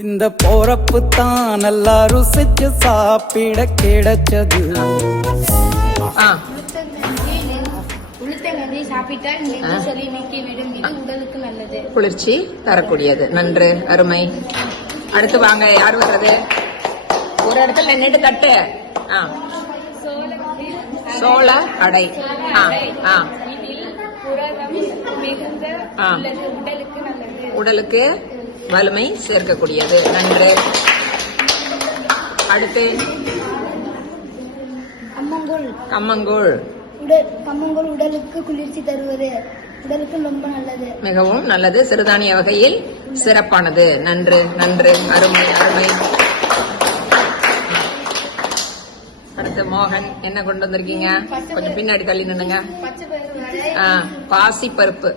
இந்த போறப்பு தான் நல்லா ருசிச்சு சாப்பிட கிடைச்சது. குளிர்ச்சி தரக்கூடியது. நன்று, அருமை. அடுத்து வாங்க, யார் விடுறது? ஒரு இடத்துல நின்னுட்டு தட்டு. சோள அடை. உடலுக்கு வலிமை சேர்க்கக்கூடியது. நன்று. அடுத்து கம்மங்கூழ். கம்மங்கூழ் உடலுக்கு குளிர்ச்சி தருவது, உடலுக்கு ரொம்ப நல்லது, மிகவும் நல்லது, சிறுதானிய வகையில் சிறப்பானது. நன்று, நன்று, அருமை, அருமை. அடுத்து மோகன், என்ன கொண்டு வந்திருக்கீங்க? கொஞ்சம் பின்னாடி தள்ளி நின்னுங்க. பாசி பருப்பு.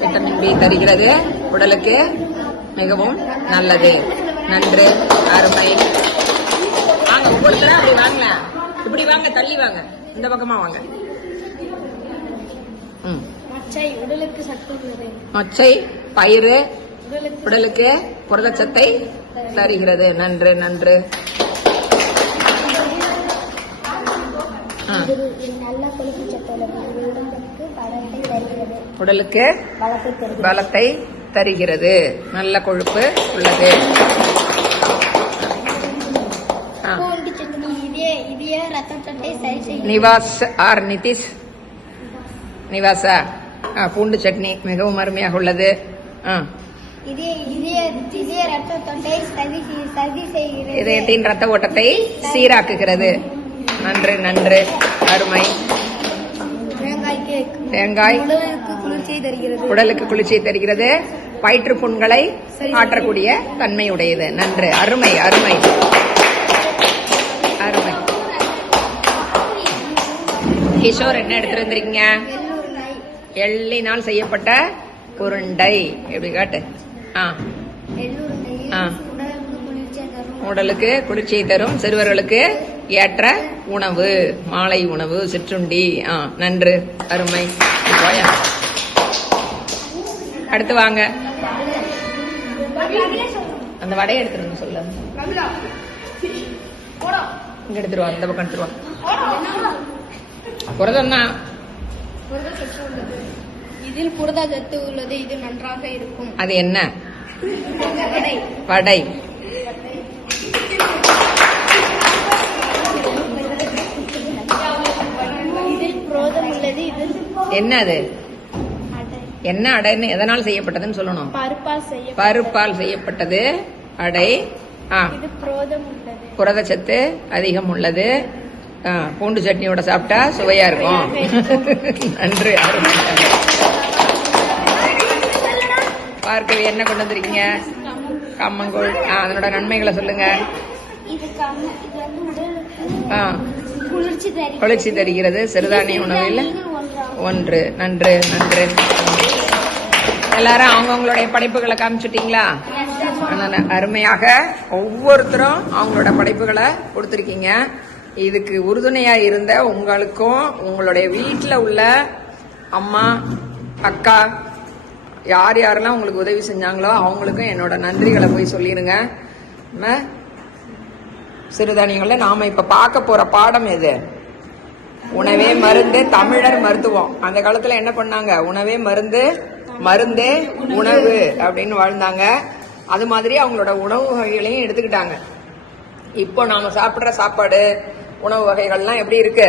விட்டமின் பி தருகிறது, உடலுக்கு மிகவும் நல்லது. நன்று, அருமை. வாங்க, ஒவ்வொருத்தரா அப்படி வாங்க, இப்படி வாங்க, தள்ளி வாங்க, இந்த பக்கமா வாங்க. உடலுக்கு சத்து உள்ளது. மொச்சை பயிறு உடலுக்கு புரதச்சத்தை தருகிறது. நன்று, நன்று. உடலுக்கு பலத்தை தருகிறது, நல்ல கொழுப்பு உள்ளது. நிவாஸ் ஆர் நிதிஷ், நிவாசா, பூண்டு சட்னி மிகவும் அருமையாக உள்ளது. இதயத்தின் ரத்த ஓட்டத்தை சீராக்குகிறது. நன்று, நன்று, அருமை. தேங்காய் உடலுக்கு குளிர்ச்சியை தருகிறது, வயிற்று புண்களை ஆற்றக்கூடிய தன்மை உடையது. நன்று, அருமை, அருமை, அருமை. கிஷோர், என்ன எடுத்திருந்தீங்க? எள்ளினால் செய்யப்பட்ட உருண்டை. எப்படி காட்டு? உடலுக்கு குளிர்ச்சியை தரும், சிறுவர்களுக்கு ஏற்ற உணவு, மாலை உணவு, சிற்றுண்டி. நன்று, அருமை. அடுத்து வாங்க, அந்த வடையை எடுத்துருங்க. சொல்ல இங்க எடுத்துருவா, இந்த பக்கம் எடுத்துருவா. புரதம் தான், இதில் புரத சத்து உள்ளது, இது நன்றாக இருக்கும். அது என்ன? வடை. என்ன அது? என்ன அடைன்னு எதனால் செய்யப்பட்டதுன்னு சொல்லணும். பருப்பால் செய்யப்பட்டது அடை. புரதச்சத்து அதிகம் உள்ளது. பூண்டு சட்னியோட சாப்பிட்டா சுவையா இருக்கும். நன்று, அருமை. பார்க்கவே என்ன கொண்டு வந்திருக்கீங்க? கம்மங்கூழ். அதனோட நன்மைகளை சொல்லுங்க. குளிர்ச்சி தருகிறது, சிறுதானிய உணவில் ஒன்று. நன்று, நன்று. எல்லாரும் அவங்கவுங்களுடைய படைப்புகளை காமிச்சுட்டீங்களா? அருமையாக ஒவ்வொருத்தரும் அவங்களோட படைப்புகளை கொடுத்திருக்கீங்க. இதுக்கு உறுதுணையா இருந்த உங்களுக்கும், உங்களுடைய வீட்டில் உள்ள அம்மா, அக்கா, யார் யாரெல்லாம் உங்களுக்கு உதவி செஞ்சாங்களோ அவங்களுக்கும் என்னோட நன்றிகளை போய் சொல்லிருங்க. சிறுதானியங்கள்ல நாம இப்ப பார்க்க போற பாடம் எது? உணவே மருந்து, தமிழர் மருத்துவம். அந்த காலத்துல என்ன பண்ணாங்க? உணவே மருந்து, மருந்தே உணவு அப்படின்னு வாழ்ந்தாங்க. அது மாதிரி அவங்களோட உணவு வகைகளையும் எடுத்துக்கிட்டாங்க. இப்போ நாம சாப்பிடுற சாப்பாடு, உணவு வகைகள்லாம் எப்படி இருக்கு?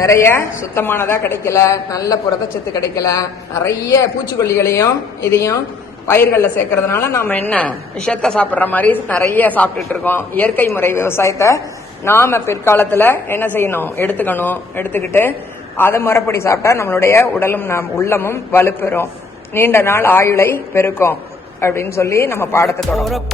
நிறைய சுத்தமானதா கிடைக்கல, நல்ல புரதச்சத்து கிடைக்கல, நிறைய பூச்சிக்கொல்லிகளையும் இதையும் பயிர்கள்ல சேர்க்கறதுனால நாம என்ன விஷத்தை சாப்பிடுற மாதிரி நிறைய சாப்பிட்டுட்டு இருக்கோம். இயற்கை முறை விவசாயத்தை நாம பிற்காலத்துல என்ன செய்யணும்? எடுத்துக்கிட்டு அதை முறைப்படி சாப்பிட்டா நம்மளுடைய உடலும் உள்ளமும் வலுப்பெறும், நீண்ட நாள் ஆயுளை பெருக்கும் அப்படின்னு சொல்லி நம்ம பாடத்தை தொடரும்.